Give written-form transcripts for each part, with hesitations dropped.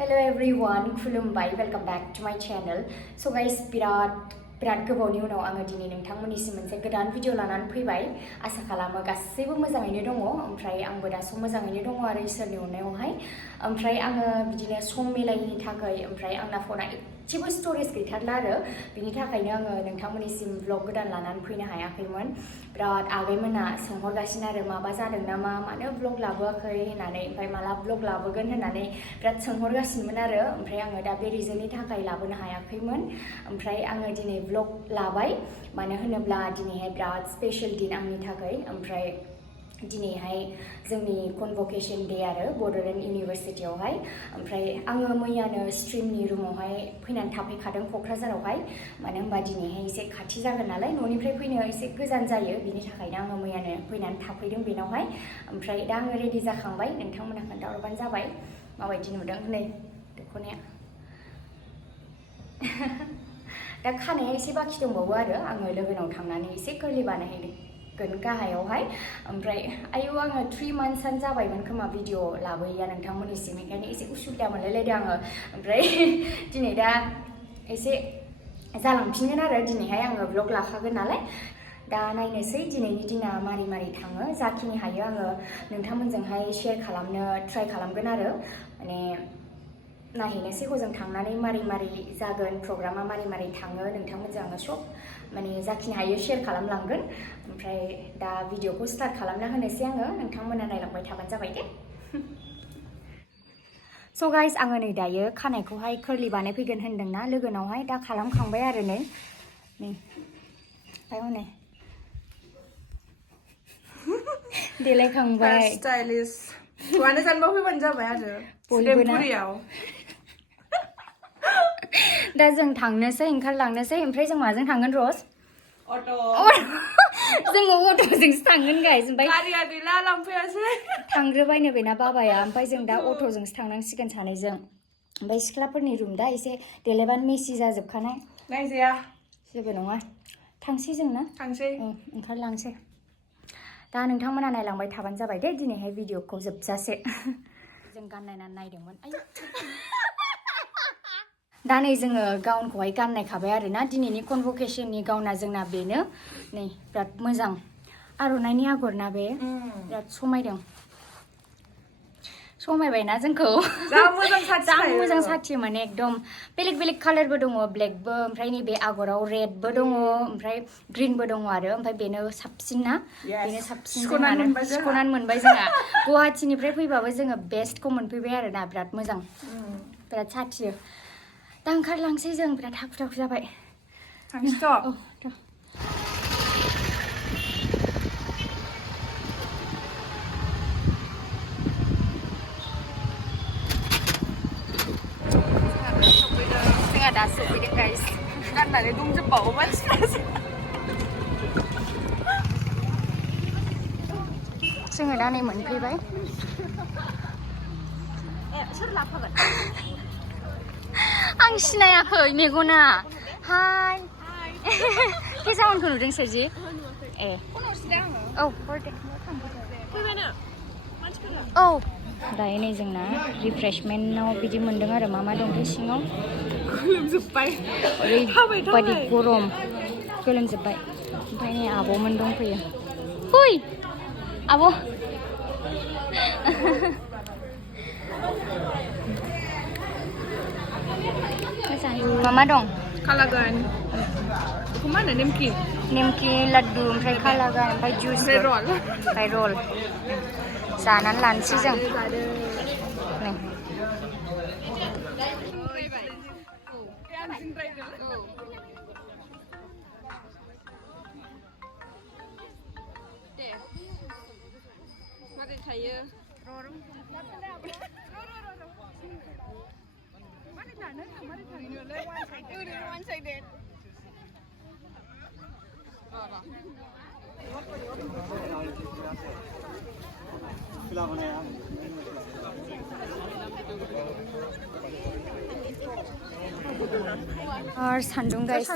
Hello everyone, खुलुमबाय, welcome back to my channel. So guys, बिराद गोबावनि उनाव आङो दिनै नोंथांमोननिसिम मोनसे गोदान भिडिअ लानानै फैबाय। आसा खालामो गासैबो मोजाङैनो दङ, ओमफ्राय आंबो दा मोजाङैनो दङ आरो इसोरनि अननायावहाय। ओमफ्राय आङो बिदिनो सम मिलायैनि थाखाय ओमफ्राय आंना फना एसेबो स्टरेज गैथारला आरो बिनि थाखायनो आङो नोंथांमोननिसिम व्लग गोदान लानानै फैनो हायाखैमोन। बिराद आगैमोना सोंहरगासिनो आरो माबा जादों नामा, मानो व्लग लाबोआखै होननानै, ओमफ्राय माला व्लग लाबोगोन होननानै बिराद सोंहरगासिनोमोन आरो ओमफ्राय आङो दा बे रिजननि थाखाय लाबोनो हायाखैमोन। ओमफ्राय आङो दिनै व्लग लाबाय, मानो होनोब्ला दिनैहाय बिराद स्पेशल दिन आंनि थाखाय। ओमफ्राय दिनैहाय जोंनि कनभकेशन डे आरो बड'लेण्ड इउनिभारसिटियावहाय। ओमफ्राय आङो मैयानो स्ट्रिमनि रुमावहाय फैनानै थाफैखादों क'क्राझारावहाय, मानो होनबा दिनैहाय एसे खाथि जागोन नालाय, न'निफ्राय फैनो एसे गोजान जायो, बिनि थाखायनो आङो मैयानो फैनानै थाफैदों बेनावहाय। ओमफ्राय दा आङो रेडि जाखांबाय, नोंथांमोना खोन्थाहरबानो जाबाय माबायदि नुदों। नै दख'नाया दा खानाया एसे बाखि दंबावो आरो आङो लोगोनाव थांनानै एसे कर्लि बानायहैगोन गाहायावहाय। ओमफ्राय आयौ आङो 3 मान्थ्सआनो जाबायमोन खोमा भिडिअ लाबोयैया नोंथांमोननिसिम, ओंखायनो एसे उसुबिदा मोनलायलायदों आङो। ओमफ्राय दिनै दा एसे जालांफिनगोन आरो दिनैहाय आङो व्लग लाखागोन नालाय। दा नायनोसै दिनैनि दिना मारै थाङो, जाखिनि हायो आङो नोंथांमोनजोंहाय शेयार खालामनो ट्राइ खालामगोन आरो माने नायहैनोसै हजों थांनानै मारै जागोन प्रग्रामा, मारै थाङो नोंथांमोनजों आङो सब माने जाखिनि हायो शेयार खालामलांगोन। ओमफ्राय दा भिडिअखौ स्टार्ट खालामना होनोसै आङो, नोंथांमोना नायलांबाय थाबानो जाबाय दे। स' गाइस, आङो नै दायो खानायखौहाय कर्लि बानायफैगोन होनदोंना लोगोनावहाय, दा खालामखांबाय आरो नै ओमफ्राय हनै देलायखांबाय। स्टाइलिश थुआनो जानबा फैबानो जाबाय आरो सिदेपुरियाव। दा जों थांनोसै, ओंखारलांनोसै। ओमफ्राय जों माजों थांगोन रस? अट' जोङो अट'जोंसो थांगोन गाइस। ओमफ्राय गारिया गैला, लांफैयासै। थांग्रोबायनो बेना बाबाया, ओमफ्राय जों दा अट'जोंसो थांनांसिगोन सानैजों। ओमफ्राय सिख्लाफोरनि रुम दा एसे देलायबानो मेसि जाजोबखानाय। नायजाया, जेबो नङा, थांसै जों ना? थांसै। ओंखारलांसै। दा नोंथांमोना नायलांबाय थाबानो जाबाय दे दिनैहाय भिडिअखौ जोबजासे। जों गाननायनानै नायदोंमोन। दा नै जोङो गाउनखौहाय गाननायखाबाय आरो ना, दिनैनि कनभकेशननि गाउना जोंना बेनो। नै बिराद मोजां आर'नाइनि आगर ना बे, बिराद समायदों। समायबायना जोंखौ? जा मोजां साथियो माने एकदम बेलेग कालारबो दङ, ब्लेकबो, ओमफ्राय नैबे आगराव रेडबो दङ, ओमफ्राय ग्रिनबो दङ आरो ओमफ्राय बेनो साबसिन ना, बेनो साबसिन। सिख'नानै मोनबाय जोंहा। गुवाहाटिनिफ्राय फैबाबो जोङो बेस्टखौ मोनफैबाय आरो ना, बिराद मोजां, बिराद साथियो। दा ओंखारलांसै जों, बिराद हाखु जाबाय। थांसैथ'। जोंहा दा सफैदों गाइस। गाननानै दंजोबबावो मानसिफ्रा। जोङो दा नै मोनफैबाय। सोर लाफागोन? आं सिनायाखै, मेगना। हाय केसाउनखौ नुदों सोरजि? ए औ हरदे। औ दायो नै जोंना रिफ्रेशमेन्टआव बिदि मोनदों आरो मा दंथाय सिङाव। गोलोमजोब्बाय, ओरैबायदि गरम, गोलोमजोब्बाय। ओमफ्राय नै आब'मोन दंफैयो। फै आब'। मा दं? कालागान, बेखौ मा होनो? नेमकि, लाड्डु, ओमफ्राय कालागान, ओमफ्राय जुस, ओमफ्राय रल। जानानै लानोसै जों। मारै थायो? सान्दुं गाइस,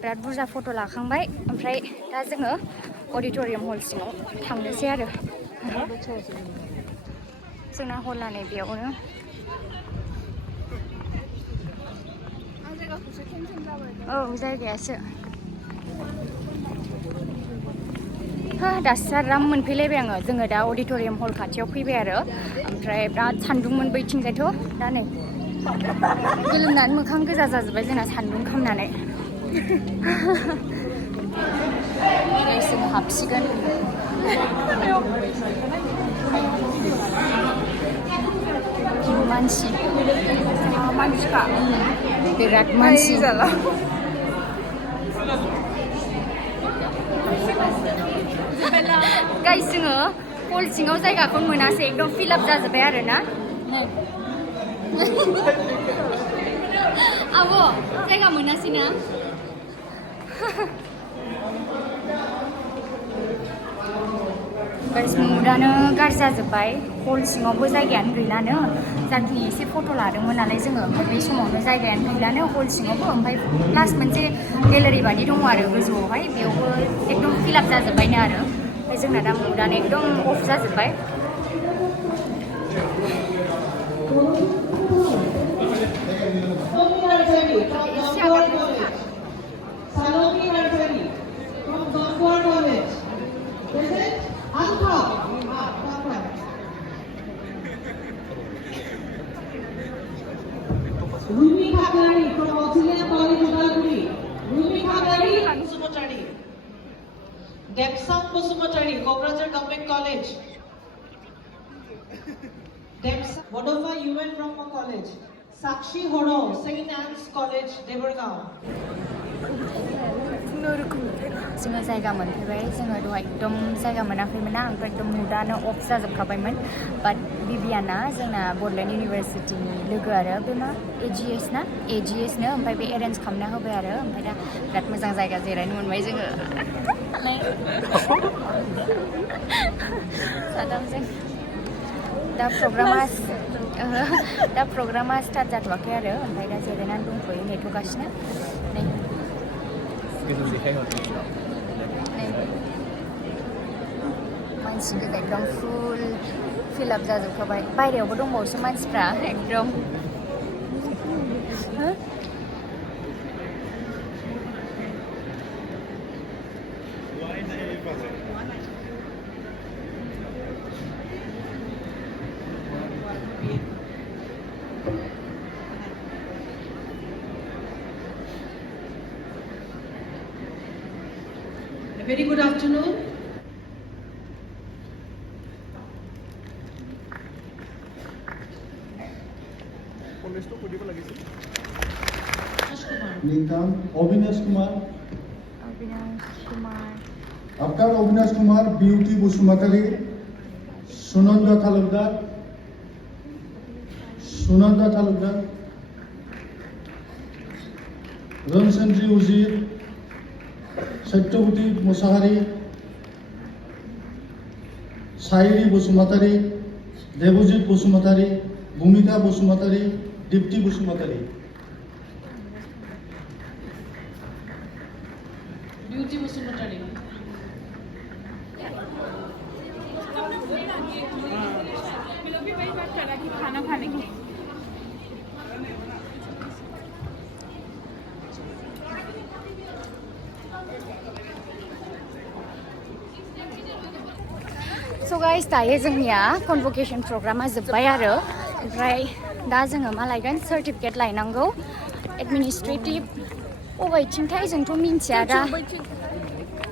बिराद बुरजा फट' लाखांबाय। ओमफ्राय दा जोङो अडिट'रियाम हल सिङाव थांनोसै आरो जोंना हला नै बेयावनो। औ जायगायासो दासो आराम मोनफैलायबाय आङो जोङो दा अडिट'रियाम हल खाथियाव फैबाय आरो ओमफ्राय बिराद सान्दुंमोन बैथिंजायथ' दा नै गोलोमनानै मोखां गोजा जाजोब्बाय जोंना सान्दुं खामनानै जों हाबसिगोन मानसि बिराद मानसि गाइस जोङो हल सिङाव जायगाखौनो मोनासै एकदम फिलआप जाजोब्बाय आरो ना आब' जायगा मोनासै ना गाइस मुडानो गाज्रि जाजोब्बाय हल सिङावबो जायगायानो गैलानो जाखिनि एसे फट' लादोंमोन नालाय जोङो ओमफ्राय बे समावनो जायगायानो गैलानो हल सिङावबो ओमफ्राय प्लास मोनसे गेलेरि बादि दङ आरो गोजौआवहाय बेयावबो एकदम फिलआप जाजोब्बायनो आरो ओमफ्राय जोंना दा मुडानो एकदम अफ जाजोब्बाय Rumi Kagari from Auxiliary College Udalguri. Rumi Kagari Kusumatari. Depsang Kusumatari, Kokrajhar Government College. Depsang Vodova UN Brahma College. Sakshi Horo, St. Anne's College, Devargaon. जोङो जायगा मोनफैबाय जोङो दहाय एकदम जायगा मोनाखैमोन ना ओमफ्राय एकदम मुडानो अफ जाजोबखाबायमोन बाट बिबियाना जोंना बडलेण्ड इउनिभारसिटिनि लोगो आरो बे मा एजिएस ना एजिएसनो ओमफ्राय बे एरेन्ज खालामना होबाय आरो ओमफ्राय दा बिराद मोजां जायगा जिरायनो मोनबाय जोङो साथामजों दा प्रग्रामा स्टार्ट जाथ'वाखै आरो ओमफ्राय दा जिरायनानै दंथ'यो नेथ'गासिनो नै मानसि गोजा एकदम फुल फिलआप जाजोबखाबाय बायरायावबो दंबावोसो मानसिफ्रा एकदम Very good afternoon. Nikam Avinash Kumar. After Avinash Kumar, Beauty Busumatari, Sunanda Talukdar, Ramchandri Uzir, Satyavati Musahari, Sairi Busumatari, Devojit Busumatari, Bhumika Busumatari, Dipti Busumatari. Beauty Busumatari. So guys, दायो जोंनिया कनभकेशन प्रग्रामा जोब्बाय आरो ओमफ्राय दा जोङो मा लायगोन सार्टिफिकेट लायनांगौ एडमिनिस्ट्रेटिभ अबेथिंथाय जोंथ' मिन्थिया दा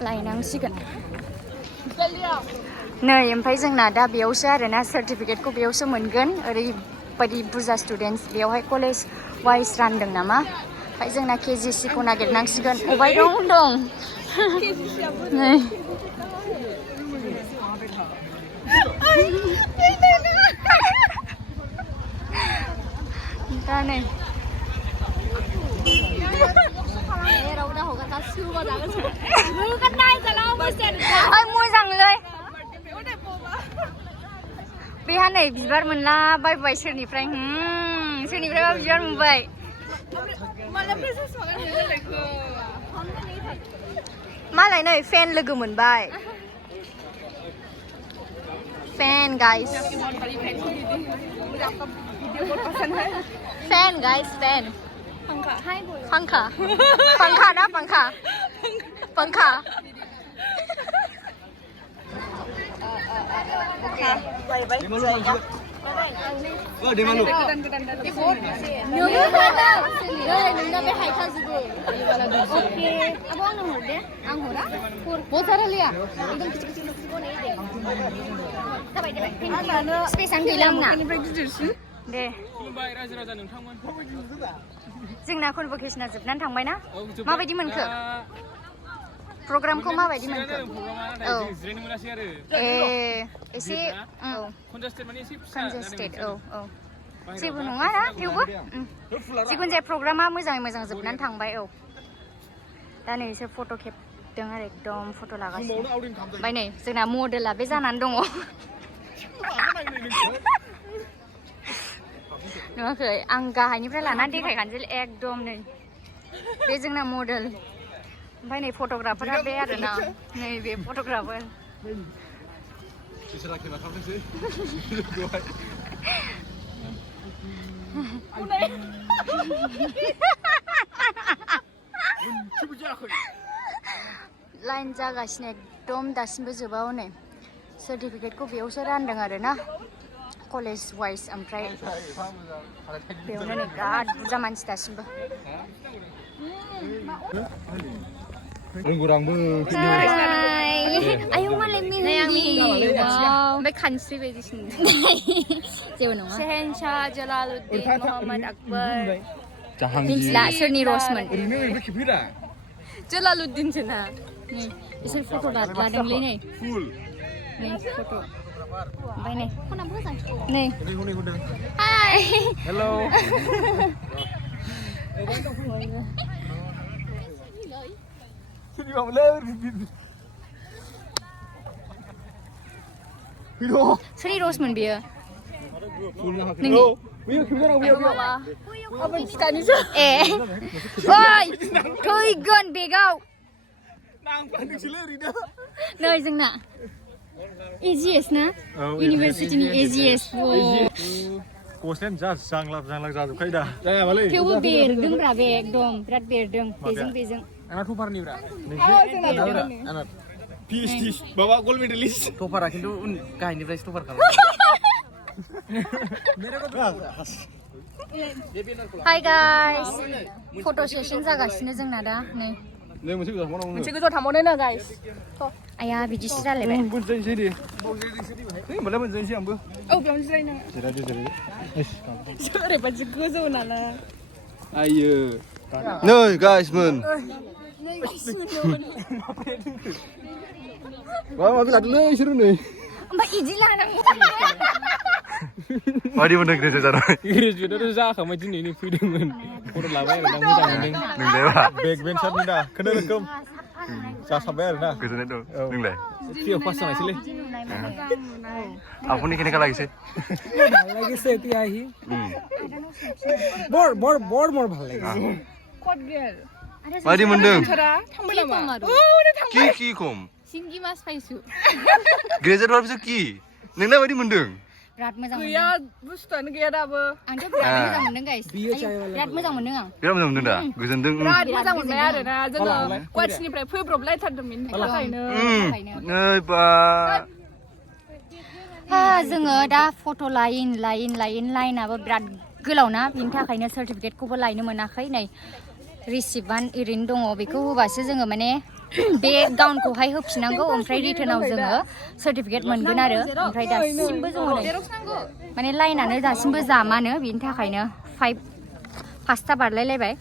लायनांसिगोन नै ओमफ्राय जोंना दा बेयावसो आरोना सार्टिफिकेटखौ बेयावसो मोनगोन ओरैबायदि बुरजा स्टुडेन्टस बेयावहाय कलेज वाइज रानदों नामा ओमफ्राय जोंना केजिसिखौ नागिरनांसिगोन अबाय दं नै दा नै मोजांलै बेहा नै बिबार मोनला बायबाय सोरनिफ्राय सोरनिफ्रायबा बिबार मोनबाय मालाय नै फेन लोगो मोनबाय फेन गाइस फेन गाइस फेन Pangka. Pangka na pangka. Pangka. Di mana? Oke. Abang ang nomor deh? Ang hora? बहुत सारा लिया एकदम kecil-kecil को नहीं दे space an gailam na दे जोंना कनभकेसना जोबनानै थांबाय ना माबायदि मोनखो प्रग्रामखौ माबायदि मोनखो औ ए एसे कन्जेस्टेड औ जेबो नङा ना थेवबो जिखुनु जाया प्रग्रामा मोजाङै मोजां जोबनानै थांबाय औ दा नै एसे फट' खेबदों आरो एकदम फट' लागासिनो ओमफ्राय नै जोंना मडेला बे जानानै दङ नुवाखै आं गाहायनिफ्राय लानानै देखायखानोसै एकदम नै बे जोंना मडेल ओमफ्राय नै फट'ग्राफारा बे आरोना नै बे फट'ग्राफार लाइन जागासिनो एकदम दासिमबो जोबा हनै सार्टिफिकेटखौ बेयावसो रानदों आरोना कलेज वाइज ओमफ्राय बेयावनो नै बिराद बुरजा मानसि दासिमबो आयौ मालाय मेहेन्दि ओमफ्राय खानस्रि बायदिसिन जेबो नङा शहेनशाह जलालुद्दिन मोहम्मद अकबर मिन्थिला सोरनि रसमोन जलालुद्दिनसो ना नै बिसोर फट' लादोंलै नै नै फट' ओमफ्राय नै नै हाय हेल' सोरनि रसमोन बेयो ए ओइ थैगोन बेगाव नै जोंना एजिएस ना इउनिभारसिटिनि एजिएस गस्लायानो जा जांलाब जाजोबखायो दा थेवबो बेरदोंब्रा बे एकदम बिराद बेरदों बेजों आंना टपारनिब्रा आंना PhD माबा गल्ड मेडेलिस्ट टपारा खिन्थु गाहायनिफ्रायसो टपार खालामो हाय गाइस फट' सेसन जागासिनो जोंना दा नै मोनसे गोजौ थांबावनो ना गाइस आया बिदिसो जालायबाय मोनजायसै दे होमबालाय मोनजायसै आंबो औ बेयावनो जिरायनो ओरैबादि गोजौ नालाय आयो नै गाइसमोन माबा माबि लादोंलै इसोरो नै ओमफ्राय इदि लानांगौ मादि मोनदों ग्रेजुवेट जानानै ग्रेजुवेटआथ' जाखांबाय दिनैनो फैदोंमोन फट' लाबाय आरो दा मोजां मोनदों नोंलायबा बेक बेन्सारनि दा खुनुरुखुम जासाबबाय आरो ना गोजोननाय दं नोंलाय फ्रियाव पास जानायसैलै আপুনি কেনেকা লাগিছে ভাল লাগিছে এতিয়া আহি বৰ বৰ বৰ বৰ ভাল লাগিছে कट गेल मादि मोनदों थांबाय नामा কি खम सिंगि मास पाइसु ग्रेजुवेट हरबिसो কি नोंलाय मादि मोनदों बिराद मोजां गैया बुस्थुआनो गैया दाबो आंथ' बिराद मोजां मोनदों गाइस बिराद मोजां मोनदों आं बिराद मोजां मोनदों दा गोजोनदों बिराद मोजां मोनबाय आरोना जोङो गुवाहाटिनिफ्राय फैब्रबलायथारदोंमोन थाखायनो नै बा जोङो दा फट' लाइनाबो बिराद गोलावना बिनि थाखायनो सार्टिफिकेटखौबो लायनो मोनाखै नै रिसिप्टआनो ओरैनो दङ बेखौ होबासो जोङो माने बे गाउनखौहाय होफिननांगौ ओमफ्राय रिटार्नाव जोङो सार्टिफिकेट मोनगोन आरो ओमफ्राय दासिमबो जोङो माने लाइनानो दासिमबो जामानो बिनि थाखायनो 5टा बारलायलायबाय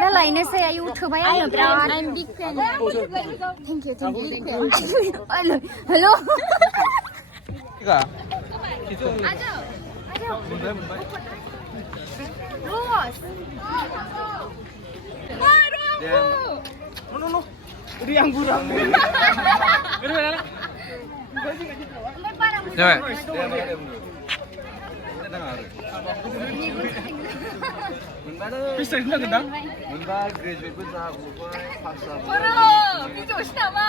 दा लायनोसै आयु थोबाय आङो बिराद थेंक इउ हेल' बेसेबां नांगोन दा मोनबा ग्रेजुवेटबो जागौबा पास जागौबा भिडिअ'सो नामा